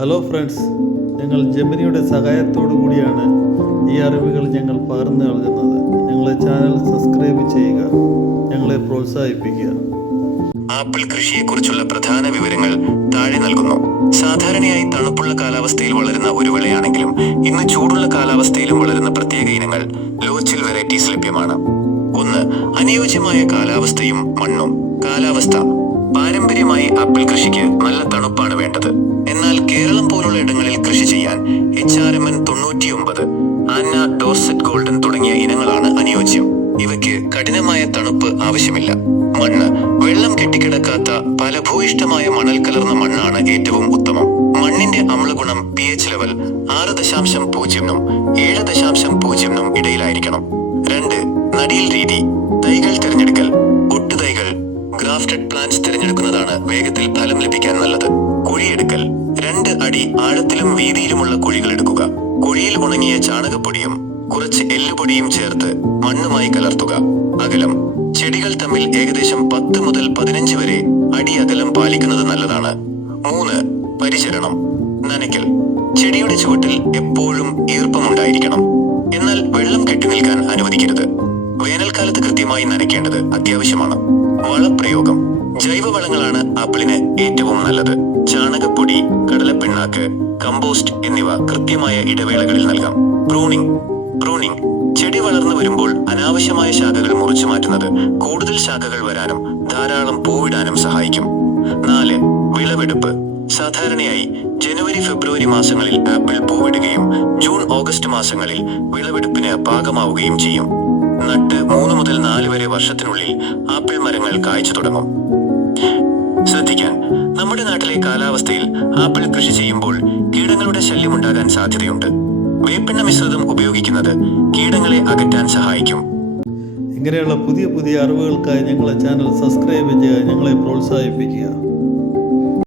Hello friends, ഞങ്ങൾ ജെമിനിയുടെ സഹായത്തോടു കൂടിയാണ് ഈ അറിവുകൾ ഞങ്ങൾ പകർന്നു നൽകുന്നത്. ഞങ്ങളെ ചാനൽ സബ്സ്ക്രൈബ് ചെയ്യുക, ഞങ്ങളെ പ്രോത്സാഹിപ്പിക്കുക. ആപ്പിൾ കൃഷിയെക്കുറിച്ചുള്ള പ്രധാന വിവരങ്ങൾ താഴെ നൽകുന്നു. സാധാരണയായി തണുപ്പുള്ള കാലാവസ്ഥയിൽ വളരുന്ന ഒരു വിളയാണെങ്കിലും ഇന്ന് ചൂടുള്ള കാലാവസ്ഥയിലും വളരുന്ന പ്രത്യേക ഇനങ്ങൾ ലോച്ചിൽ വെറൈറ്റീസ് ലഭ്യമാണ്. 1. അനുയോജ്യമായ കാലാവസ്ഥയും മണ്ണും. കാലാവസ്ഥ. പാരമ്പര്യമായി ആപ്പിൾ കൃഷിക്ക് നല്ല തണുപ്പാണ് വേണ്ടത്. എന്നാൽ കേരളം പോലുള്ള ഇടങ്ങളിൽ കൃഷി ചെയ്യാൻ HRMN 99, ആന്ന ഡോർസെറ്റ് ഗോൾഡൻ തുടങ്ങിയ ഇനങ്ങളാണ് അനുയോജ്യം. ഇവയ്ക്ക് കഠിനമായ തണുപ്പ് ആവശ്യമില്ല. മണ്ണ്. വെള്ളം കെട്ടിക്കിടക്കാത്ത ഫലഭൂയിഷ്ഠമായ മണൽ കലർന്ന മണ്ണാണ് ഏറ്റവും ഉത്തമം. മണ്ണിന്റെ അമ്ലഗുണം pH ലെവൽ 6.0-നും 7.0-നും ഇടയിലായിരിക്കണം. 2. നടീൽ രീതി. തൈകൾ തിരഞ്ഞെടുക്കൽ. ഒട്ടുതൈകൾ, ഗ്രാഫ്റ്റഡ് പ്ലാന്റ്സ് തിരഞ്ഞെടുക്കുന്നതാണ് വേഗത്തിൽ ഫലം ലഭിക്കാൻ നല്ലത്. കുഴിയെടുക്കൽ. 2 അടി ആഴത്തിലും വീതിയിലുമുള്ള കുഴികൾ എടുക്കുക. കുഴിയിൽ ഉണങ്ങിയ ചാണകപ്പൊടിയും കുറച്ച് എല്ലുപൊടിയും ചേർത്ത് മണ്ണുമായി കലർത്തുക. അകലം. ചെടികൾ തമ്മിൽ ഏകദേശം 10 മുതൽ 15 വരെ അടി അകലം പാലിക്കുന്നത് നല്ലതാണ്. 3. പരിചരണം. നനയ്ക്കൽ. ചെടിയുടെ ചുവട്ടിൽ എപ്പോഴും ഈർപ്പമുണ്ടായിരിക്കണം. എന്നാൽ വെള്ളം കെട്ടിനിൽക്കാൻ അനുവദിക്കരുത്. വേനൽക്കാലത്ത് കൃത്യമായി നനയ്ക്കേണ്ടത് അത്യാവശ്യമാണ്. വളപ്രയോഗം. ജൈവവളങ്ങളാണ് ആപ്പിളിന് ഏറ്റവും നല്ലത്. ചാണകപ്പൊടി, കടലപ്പിണ്ണാക്ക്, കമ്പോസ്റ്റ് എന്നിവ കൃത്യമായ ഇടവേളകളിൽ നൽകാം. പ്രൂണിംഗ്. ചെടി വളർന്നു വരുമ്പോൾ അനാവശ്യമായ ശാഖകൾ മുറിച്ചു മാറ്റുന്നത് കൂടുതൽ ശാഖകൾ വരാനും ധാരാളം പൂവിടാനും സഹായിക്കും. 4. വിളവെടുപ്പ്. സാധാരണയായി ജനുവരി-ഫെബ്രുവരി മാസങ്ങളിൽ ആപ്പിൾ പൂവിടുകയും ജൂൺ-ഓഗസ്റ്റ് മാസങ്ങളിൽ വിളവെടുപ്പിന് പാകമാവുകയും ചെയ്യും. നട്ട് 3 മുതൽ 4 വരെ വർഷത്തിനുള്ളിൽ ആപ്പിൾ മരങ്ങൾ കായ്ച്ചു തുടങ്ങും. ശ്രദ്ധിക്കാൻ. നമ്മുടെ നാട്ടിലെ കാലാവസ്ഥയിൽ ആപ്പിൾ കൃഷി ചെയ്യുമ്പോൾ കീടങ്ങളുടെ ശല്യമുണ്ടാകാൻ സാധ്യതയുണ്ട്. വേപ്പെണ്ണ മിശ്രിതം ഉപയോഗിക്കുന്നത് കീടങ്ങളെ അകറ്റാൻ സഹായിക്കും. ഇങ്ങനെയുള്ള പുതിയ അറിവുകൾക്കായി ഞങ്ങളെ ചാനൽ സബ്സ്ക്രൈബ് ചെയ്യുക, ഞങ്ങളെ പ്രോത്സാഹിപ്പിക്കുക.